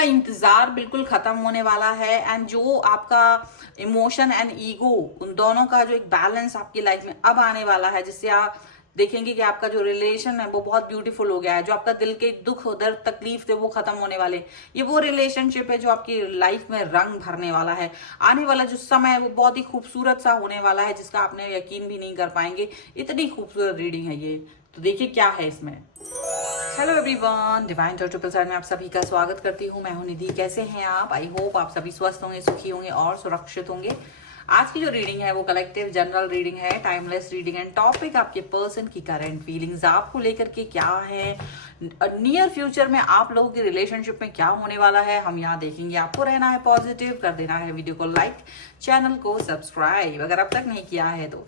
आपका इंतजार बिल्कुल खत्म होने वाला है। एंड जो आपका इमोशन एंड ईगो, उन दोनों का जो एक बैलेंस आपकी लाइफ में अब आने वाला है, जिससे आप देखेंगे कि आपका जो रिलेशन है वो बहुत ब्यूटीफुल हो गया है। जो आपका दिल के दुख दर्द तकलीफ थे वो खत्म होने वाले। ये वो रिलेशनशिप है जो आपकी लाइफ में रंग भरने वाला है। आने वाला जो समय है वो बहुत ही खूबसूरत सा होने वाला है, जिसका आपने यकीन भी नहीं कर पाएंगे। इतनी खूबसूरत रीडिंग है ये। तो देखिए क्या है इसमें। Hello everyone, divine triple side में आप सभी का स्वागत करती हूँ। मैं हूँ निधि। कैसे हैं आप? आई होप आप सभी स्वस्थ होंगे, सुखी होंगे और सुरक्षित होंगे। आज की जो रीडिंग है वो कलेक्टिव जनरल रीडिंग है, टाइमलेस रीडिंग एंड टॉपिक आपके पर्सन की करंट फीलिंग्स आपको लेकर के क्या है, नियर फ्यूचर में आप लोगों की रिलेशनशिप में क्या होने वाला है, हम यहाँ देखेंगे। आपको रहना है पॉजिटिव, कर देना है वीडियो को लाइक, चैनल को सब्सक्राइब अगर अब तक नहीं किया है तो।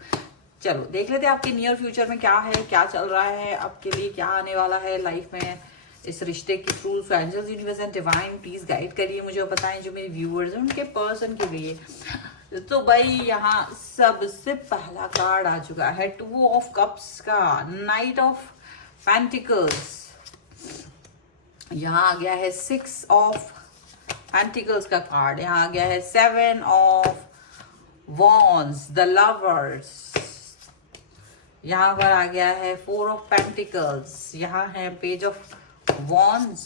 चलो देख लेते हैं आपके नियर फ्यूचर में क्या है, क्या चल रहा है, आपके लिए क्या आने वाला है लाइफ में। इस रिश्ते की through angels, universe and divine please guide करिए मुझे, बताएं जो मेरे व्यूअर्स हैं उनके पर्सन के लिए। तो भाई यहाँ सबसे पहला कार्ड आ चुका है टू ऑफ कप्स का, नाइट ऑफ पेंटिकल्स। यहाँ आ गया है 6 ऑफ पेंटिकल्स का कार्ड। यहाँ आ गया है 7 ऑफ वॉन्ड्स, द लवर्स। यहाँ पर आ गया है 4 ऑफ पेंटिकल्स। यहाँ है page of wands,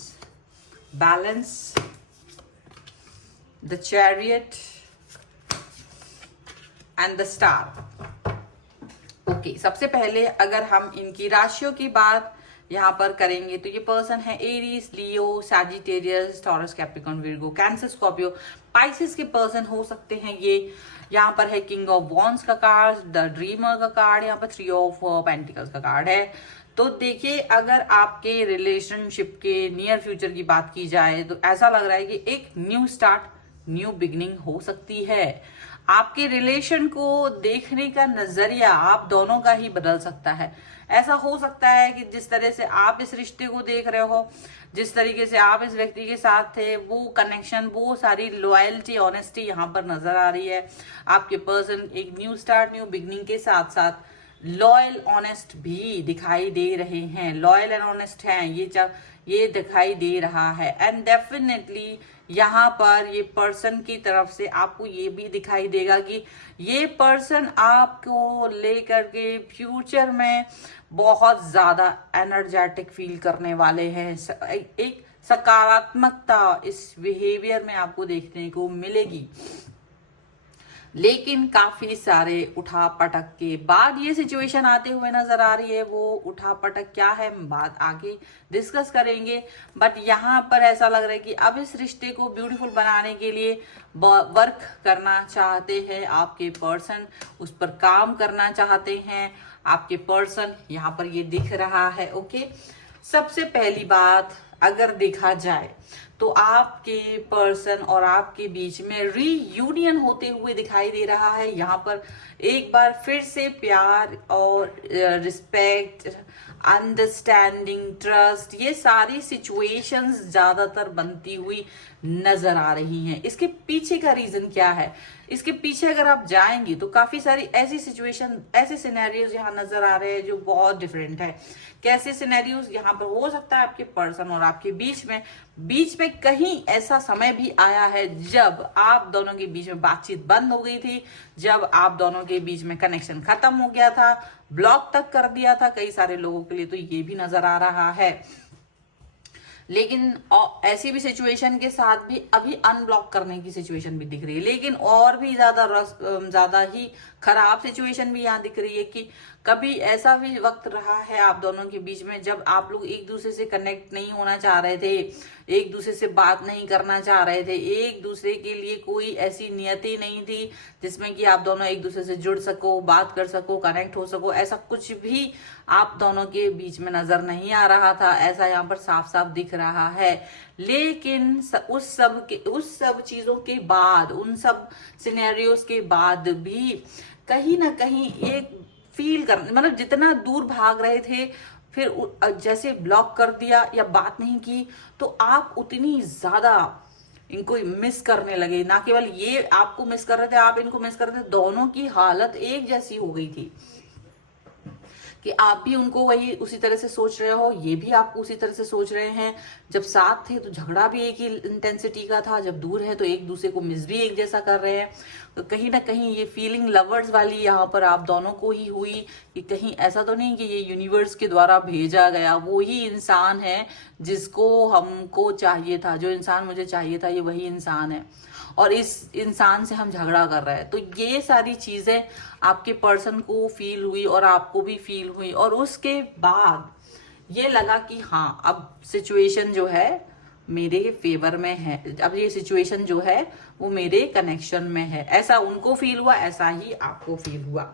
balance, the chariot and the star. Okay, सबसे पहले अगर हम इनकी राशियों की बात यहाँ पर करेंगे तो ये पर्सन है Aries, Leo, Sagittarius, Taurus, Capricorn, Virgo, Cancer, Scorpio, Pisces के पर्सन हो सकते हैं ये। यहाँ पर है किंग ऑफ वॉन्ड्स का कार्ड, द ड्रीमर का कार्ड, यहाँ पर 3 ऑफ पेंटिकल्स का कार्ड है। तो देखिए, अगर आपके रिलेशनशिप के नियर फ्यूचर की बात की जाए तो ऐसा लग रहा है कि एक न्यू स्टार्ट, न्यू बिगनिंग हो सकती है। आपके रिलेशन को देखने का नजरिया आप दोनों का ही बदल सकता है। ऐसा हो सकता है कि जिस तरह से आप इस रिश्ते को देख रहे हो, जिस तरीके से आप इस व्यक्ति के साथ थे, वो कनेक्शन, वो सारी लॉयल्टी, ऑनेस्टी यहाँ पर नजर आ रही है। आपके पर्सन एक न्यू स्टार्ट, न्यू बिगनिंग के साथ साथ लॉयल, ऑनेस्ट भी दिखाई दे रहे हैं। लॉयल एंड ऑनेस्ट हैं ये दिखाई दे रहा है। एंड डेफिनेटली यहाँ पर ये पर्सन की तरफ से आपको ये भी दिखाई देगा कि ये पर्सन आपको लेकर के फ्यूचर में बहुत ज्यादा एनर्जेटिक फील करने वाले हैं। एक सकारात्मकता इस बिहेवियर में आपको देखने को मिलेगी। लेकिन काफी सारे उठापटक के बाद ये सिचुएशन आते हुए नजर आ रही है। वो उठापटक क्या है, बात आगे डिस्कस करेंगे। बट यहाँ पर ऐसा लग रहा है कि अब इस रिश्ते को ब्यूटीफुल बनाने के लिए वर्क करना चाहते हैं आपके पर्सन, उस पर काम करना चाहते हैं आपके पर्सन। यहाँ पर ये दिख रहा है। ओके, सबसे पहली बात अगर देखा जाए तो आपके पर्सन और आपके बीच में रीयूनियन होते हुए दिखाई दे रहा है। यहाँ पर एक बार फिर से प्यार और रिस्पेक्ट, अंडरस्टैंडिंग, ट्रस्ट, ये सारी सिचुएशंस ज्यादातर बनती हुई नजर आ रही हैं। इसके पीछे का रीजन क्या है? इसके पीछे अगर आप जाएंगे तो काफी सारी ऐसी सिचुएशन, ऐसे सिनेरियोज यहाँ नजर आ रहे हैं जो बहुत डिफरेंट है। कैसे सिनेरियोज? यहाँ पर हो सकता है आपके पर्सन और आपके बीच में कहीं ऐसा समय भी आया है जब आप दोनों के बीच में बातचीत बंद हो गई थी, जब आप दोनों के बीच में कनेक्शन खत्म हो गया था, ब्लॉक तक कर दिया था कई सारे लोगों के लिए, तो ये भी नजर आ रहा है। लेकिन ऐसी भी सिचुएशन के साथ भी अभी अनब्लॉक करने की सिचुएशन भी दिख रही है। लेकिन और भी ज्यादा ही खराब सिचुएशन भी यहाँ दिख रही है कि कभी ऐसा भी वक्त रहा है आप दोनों के बीच में जब आप लोग एक दूसरे से कनेक्ट नहीं होना चाह रहे थे, एक दूसरे से बात नहीं करना चाह रहे थे, एक दूसरे के लिए कोई ऐसी नियति नहीं थी जिसमें कि आप दोनों एक दूसरे से जुड़ सको, बात कर सको, कनेक्ट हो सको। ऐसा कुछ भी आप दोनों के बीच में नजर नहीं आ रहा था, ऐसा यहाँ पर साफ साफ दिख रहा है। लेकिन उस सब चीजों के बाद, उन सब सिनेरियोज के बाद भी कहीं ना कहीं एक फील कर, मतलब जितना दूर भाग रहे थे, फिर जैसे ब्लॉक कर दिया या बात नहीं की, तो आप उतनी ज्यादा इनको मिस करने लगे। ना केवल ये आपको मिस कर रहे थे, आप इनको मिस कर रहे थे। दोनों की हालत एक जैसी हो गई थी कि आप भी उनको वही उसी तरह से सोच रहे हो, ये भी आपको उसी तरह से सोच रहे हैं। जब साथ थे तो झगड़ा भी एक ही इंटेंसिटी का था, जब दूर है तो एक दूसरे को मिस भी एक जैसा कर रहे हैं। तो कहीं ना कहीं ये फीलिंग लवर्स वाली यहाँ पर आप दोनों को ही हुई कि कहीं ऐसा तो नहीं कि ये यूनिवर्स के द्वारा भेजा गया वो ही इंसान है जिसको हमको चाहिए था, जो इंसान मुझे चाहिए था ये वही इंसान है और इस इंसान से हम झगड़ा कर रहे हैं। तो ये सारी चीजें आपके पर्सन को फील हुई और आपको भी फील हुई, और उसके बाद ये लगा कि हाँ अब सिचुएशन जो है मेरे फेवर में है, अब ये सिचुएशन जो है वो मेरे कनेक्शन में है। ऐसा उनको फील हुआ, ऐसा ही आपको फील हुआ।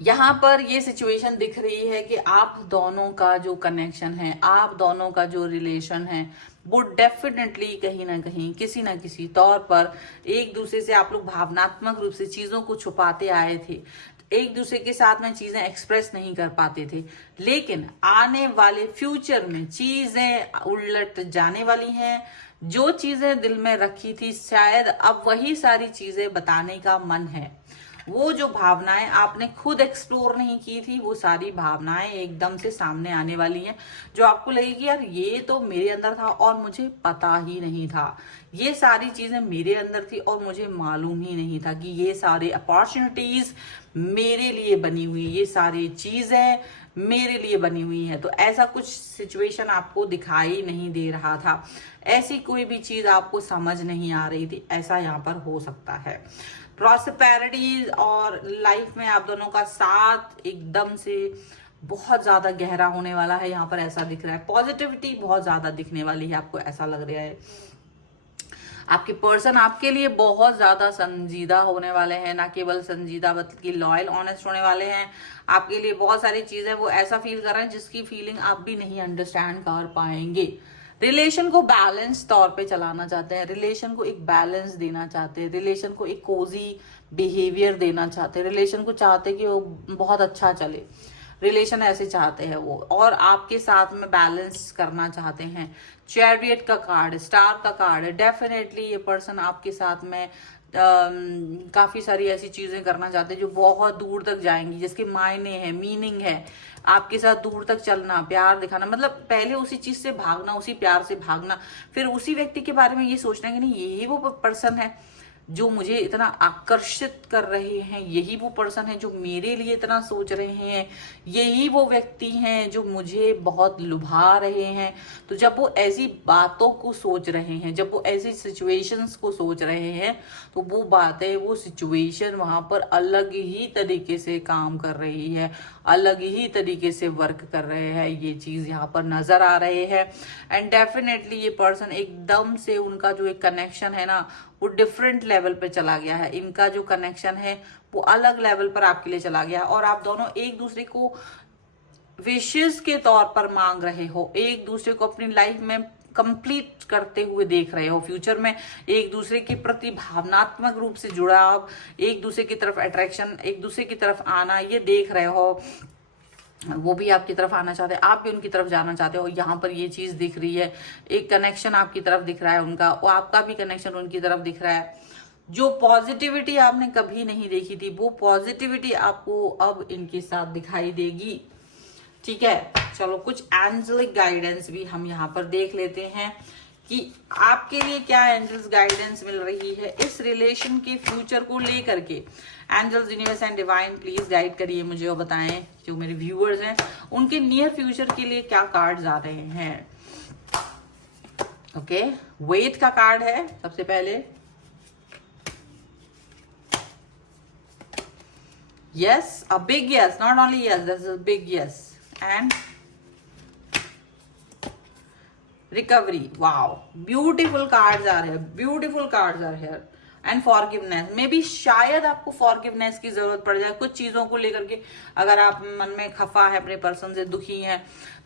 यहाँ पर ये सिचुएशन दिख रही है कि आप दोनों का जो कनेक्शन है, आप दोनों का जो रिलेशन है वो डेफिनेटली कहीं ना कहीं किसी ना किसी तौर पर एक दूसरे से आप लोग भावनात्मक रूप से चीजों को छुपाते आए थे, एक दूसरे के साथ में चीजें एक्सप्रेस नहीं कर पाते थे। लेकिन आने वाले फ्यूचर में चीजें उलट जाने वाली हैं। जो चीजें दिल में रखी थी शायद अब वही सारी चीजें बताने का मन है। वो जो भावनाएं आपने खुद एक्सप्लोर नहीं की थी वो सारी भावनाएं एकदम से सामने आने वाली हैं, जो आपको लगेगी यार ये तो मेरे अंदर था और मुझे पता ही नहीं था, ये सारी चीजें मेरे अंदर थी और मुझे मालूम ही नहीं था कि ये सारे अपॉर्चुनिटीज मेरे लिए बनी हुई, ये सारी चीजें मेरे लिए बनी हुई है। तो ऐसा कुछ सिचुएशन आपको दिखाई नहीं दे रहा था, ऐसी कोई भी चीज आपको समझ नहीं आ रही थी, ऐसा यहाँ पर हो सकता है। प्रॉस्पेरिटी और लाइफ में आप दोनों का साथ एकदम से बहुत ज्यादा गहरा होने वाला है, यहाँ पर ऐसा दिख रहा है। पॉजिटिविटी बहुत ज्यादा दिखने वाली है, आपको ऐसा लग रहा है। आपके पर्सन आपके लिए बहुत ज्यादा संजीदा होने वाले हैं, ना केवल संजीदा बल्कि लॉयल ऑनेस्ट होने वाले हैं। आपके लिए बहुत सारी चीजें वो ऐसा फील कर रहे हैं जिसकी फीलिंग आप भी नहीं अंडरस्टैंड कर पाएंगे। रिलेशन को बैलेंस तौर पे चलाना चाहते हैं, रिलेशन को एक बैलेंस देना चाहते हैं, रिलेशन को एक कोजी बिहेवियर देना चाहते हैं, रिलेशन को चाहते हैं कि वो बहुत अच्छा चले, रिलेशन ऐसे चाहते हैं वो, और आपके साथ में बैलेंस करना चाहते हैं। चैरियट का कार्ड, स्टार का कार्ड है। डेफिनेटली ये पर्सन आपके साथ में काफी सारी ऐसी चीजें करना चाहते हैं जो बहुत दूर तक जाएंगी, जिसके मायने हैं, मीनिंग है। आपके साथ दूर तक चलना, प्यार दिखाना, मतलब पहले उसी चीज से भागना, उसी प्यार से भागना, फिर उसी व्यक्ति के बारे में ये सोचना कि नहीं यही वो पर्सन है जो मुझे इतना आकर्षित कर रहे हैं, यही वो पर्सन है जो मेरे लिए इतना सोच रहे हैं, यही वो व्यक्ति हैं जो मुझे बहुत लुभा रहे हैं। तो जब वो ऐसी बातों को सोच रहे हैं, जब वो ऐसी सिचुएशंस को सोच रहे हैं, तो वो बातें, वो सिचुएशन वहां पर अलग ही तरीके से काम कर रही है, अलग ही तरीके से वर्क कर रहे हैं। ये चीज यहाँ पर नजर आ रहे हैं। एंड डेफिनेटली ये पर्सन एकदम से उनका जो एक कनेक्शन है ना वो डिफरेंट लेवल पे चला गया है। इनका जो कनेक्शन है वो अलग लेवल पर आपके लिए चला गया है, और आप दोनों एक दूसरे को विशेष के तौर पर मांग रहे हो, एक दूसरे को अपनी लाइफ में कंप्लीट करते हुए देख रहे हो। फ्यूचर में एक दूसरे के प्रति भावनात्मक रूप से जुड़ाव, एक दूसरे की तरफ अट्रैक्शन, एक दूसरे की तरफ आना, ये देख रहे हो। वो भी आपकी तरफ आना चाहते हैं, आप भी उनकी तरफ जाना चाहते हो। यहाँ पर ये चीज दिख रही है, एक कनेक्शन आपकी तरफ दिख रहा है उनका, और आपका भी कनेक्शन उनकी तरफ दिख रहा है। जो पॉजिटिविटी आपने कभी नहीं देखी थी वो पॉजिटिविटी आपको अब इनके साथ दिखाई देगी। ठीक है, चलो कुछ एंजलिक गाइडेंस भी हम यहाँ पर देख लेते हैं कि आपके लिए क्या एंजल्स गाइडेंस मिल रही है इस रिलेशन के फ्यूचर को लेकर के। Angels, universe and divine please guide करिए मुझे और बताएं जो मेरे व्यूअर्स हैं उनके नियर फ्यूचर के लिए क्या कार्ड्स आ रहे हैं। ओके, वेट का कार्ड है सबसे पहले। Yes, a big yes, not only yes, this is a big yes. And recovery, wow, beautiful cards आ रहे हैं, beautiful cards are here. And forgiveness, maybe शायद आपको फॉरगिवनेस की जरूरत पड़ जाए कुछ चीजों को लेकर के। अगर आप मन में खफा है, अपने पर्सन से दुखी है,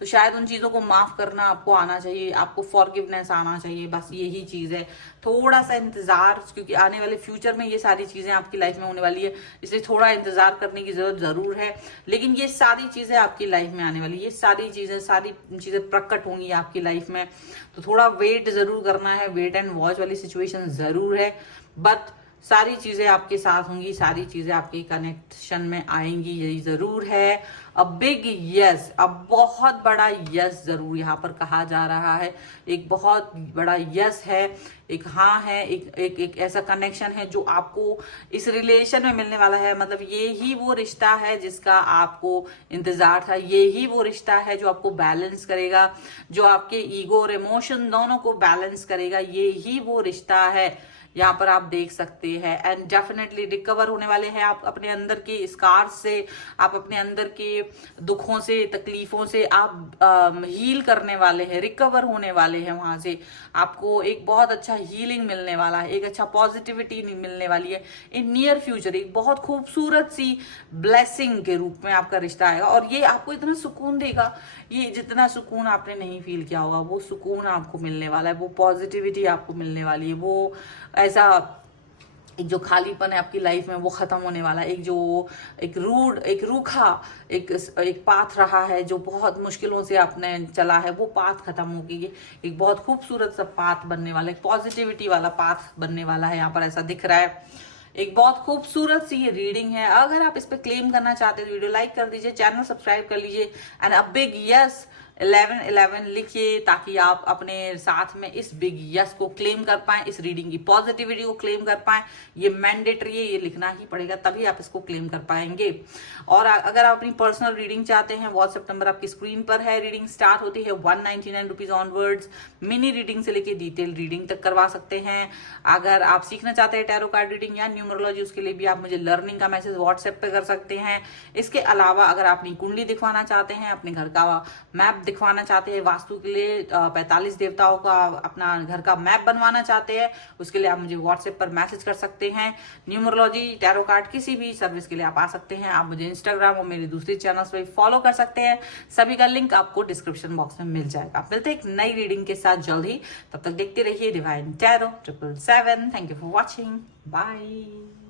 तो शायद उन चीजों को माफ करना आपको आना चाहिए, आपको फॉरगिवनेस आना चाहिए। बस यही चीज है, थोड़ा सा इंतजार, क्योंकि आने वाले फ्यूचर में ये सारी चीजें आपकी लाइफ में होने वाली है, इसलिए थोड़ा इंतजार करने की जरूरत जरूर है। लेकिन ये सारी चीजें आपकी लाइफ में आने वाली, ये सारी चीजें प्रकट होंगी आपकी लाइफ में। तो थोड़ा वेट जरूर करना है, वेट एंड वॉच वाली सिचुएशन जरूर है, बट सारी चीजें आपके साथ होंगी, सारी चीजें आपके कनेक्शन में आएंगी, यही जरूर है। अ बिग यस, अब बहुत बड़ा यस जरूर यहाँ पर कहा जा रहा है। एक बहुत बड़ा यस है, एक हाँ है, एक ऐसा कनेक्शन है जो आपको इस रिलेशन में मिलने वाला है। मतलब ये ही वो रिश्ता है जिसका आपको इंतजार था, ये ही वो रिश्ता है जो आपको बैलेंस करेगा, जो आपके ईगो और इमोशन दोनों को बैलेंस करेगा। ये ही वो रिश्ता है, यहाँ पर आप देख सकते हैं। एंड डेफिनेटली रिकवर होने वाले हैं आप अपने अंदर के स्कार्स से, आप अपने अंदर के दुखों से, तकलीफों से आप हील करने वाले हैं, रिकवर होने वाले हैं। वहां से आपको एक बहुत अच्छा हीलिंग मिलने वाला है, एक अच्छा पॉजिटिविटी मिलने वाली है। इन नियर फ्यूचर एक बहुत खूबसूरत सी ब्लेसिंग के रूप में आपका रिश्ता आएगा और ये आपको इतना सुकून देगा, ये जितना सुकून आपने नहीं फील किया होगा वो सुकून आपको मिलने वाला है, वो पॉजिटिविटी आपको मिलने वाली है, वो ऐसा एक जो खालीपन है आपकी लाइफ में वो खत्म होने वाला है। एक जो एक रूखा एक पाथ रहा है जो बहुत मुश्किलों से आपने चला है, वो पाथ खत्म होगी। एक बहुत खूबसूरत सा पाथ बनने वाला है, एक पॉजिटिविटी वाला पाथ बनने वाला है, यहाँ पर ऐसा दिख रहा है। एक बहुत खूबसूरत सी ये रीडिंग है। अगर आप इस पे क्लेम करना चाहते हैं तो वीडियो लाइक कर दीजिए, चैनल सब्सक्राइब कर लीजिए एंड अ बिग यस 1111 लिखिए ताकि आप अपने साथ में इस बिग यस को क्लेम कर पाएं, इस रीडिंग की पॉजिटिविटी को क्लेम कर पाएं। ये मैंडेटरी है, ये लिखना ही पड़ेगा, तभी आप इसको क्लेम कर पाएंगे। और अगर आप अपनी पर्सनल रीडिंग चाहते हैं, व्हाट्सएप नंबर आपकी स्क्रीन पर है। रीडिंग स्टार्ट होती है 199 रुपीज ऑनवर्ड्स। मिनी रीडिंग से लेके डिटेल रीडिंग तक करवा सकते हैं। अगर आप सीखना चाहते हैं टैरो कार्ड रीडिंग या न्यूमरोलॉजी, उसके लिए भी आप मुझे लर्निंग का मैसेज व्हाट्सएप पे कर सकते हैं। इसके अलावा अगर आप अपनी कुंडली दिखवाना चाहते हैं, अपने घर का मैप दिखवाना चाहते हैं, वास्तु के लिए 45 देवताओं का अपना घर का मैप बनवाना चाहते हैं, उसके लिए आप मुझे व्हाट्सएप पर मैसेज कर सकते हैं। न्यूमरोलॉजी, टैरो कार्ड, किसी भी सर्विस के लिए आप आ सकते हैं। आप मुझे इंस्टाग्राम और मेरे दूसरे चैनल्स पे फॉलो कर सकते हैं, सभी का लिंक आपको डिस्क्रिप्शन बॉक्स में मिल जाएगा। मिलते हैं एक नई रीडिंग के साथ जल्द ही, तब तक देखते रहिए divine tarot 777। Thank you for watching, bye.